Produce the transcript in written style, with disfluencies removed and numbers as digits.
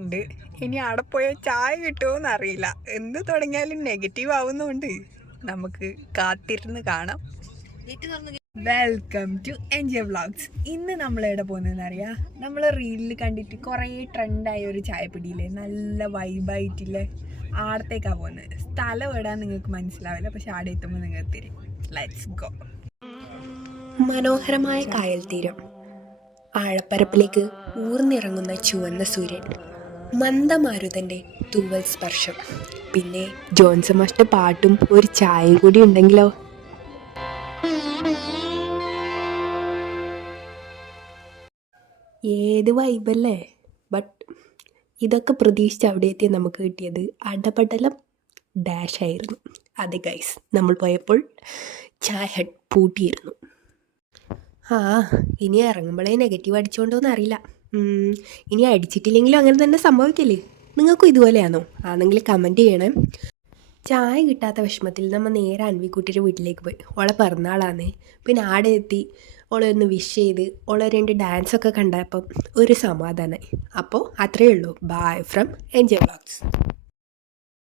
ഉണ്ട്. ഇനി അവിടെ പോയ ചായ കിട്ടുമോന്ന് അറിയില്ല. എന്ത് തുടങ്ങിയാലും നെഗറ്റീവ് ആവുന്നതുകൊണ്ട് നമുക്ക് കാത്തിരുന്ന് കാണാം. Welcome to enjoy vlogs. ഇന്ന് നമ്മളെവിടെ പോകുന്നതെന്ന് അറിയാം. നമ്മൾ റീലിൽ കണ്ടിട്ട് കുറേ ട്രെൻഡായ ഒരു ചായപ്പിടിയില്ലേ, നല്ല വൈബായിട്ടില്ലേ, ആടത്തേക്കാണ് പോകുന്നത്. സ്ഥലം എവിടാൻ നിങ്ങൾക്ക് മനസ്സിലാവില്ല, പക്ഷെ ആടെ എത്തുമ്പോൾ നിങ്ങൾക്ക് തരും. Let's go. മനോഹരമായ കായൽ തീരം, ആഴപ്പരപ്പിലേക്ക് ഊർന്നിറങ്ങുന്ന ചുവന്ന സൂര്യൻ, മന്ദമാരുതൻ്റെ തൂവൽ സ്പർശം, പിന്നെ ജോൺസൺ മാസ്റ്റർ പാട്ടും ഒരു ചായയും കൂടി ഉണ്ടെങ്കിലോ. ഏത് വൈബല്ലേ. ബട്ട് ഇതൊക്കെ പ്രതീക്ഷിച്ച് അവിടെ എത്തി നമുക്ക് കിട്ടിയത് അടപടലം ഡാഷ് ആയിരുന്നു. അതെ ഗൈസ്, നമ്മൾ പോയപ്പോൾ ചായ ഹട്ട് പൂട്ടിയിരുന്നു. ഇനി ഇറങ്ങുമ്പോഴേ നെഗറ്റീവ് അടിച്ചുകൊണ്ടോന്ന് അറിയില്ല. ഇനി അടിച്ചിട്ടില്ലെങ്കിലും അങ്ങനെ തന്നെ സംഭവിക്കില്ലേ? നിങ്ങൾക്കും ഇതുപോലെയാണോ? ആണെങ്കിൽ കമൻറ്റ് ചെയ്യണേ. ചായ കിട്ടാത്ത വിഷമത്തിൽ നമ്മൾ നേരെ അൻവിക്കുട്ടിയുടെ വീട്ടിലേക്ക് പോയി. ഓളെ പിറന്നാളാണ്. പിന്നെ ആടെ എത്തി ഓളെ ഒന്ന് വിഷ് ചെയ്ത് ഓളെ 2 ഡാൻസൊക്കെ കണ്ടപ്പം ഒരു സമാധാനമായി. അപ്പോൾ അത്രയേ ഉള്ളൂ. Bye from enjoy vlogs.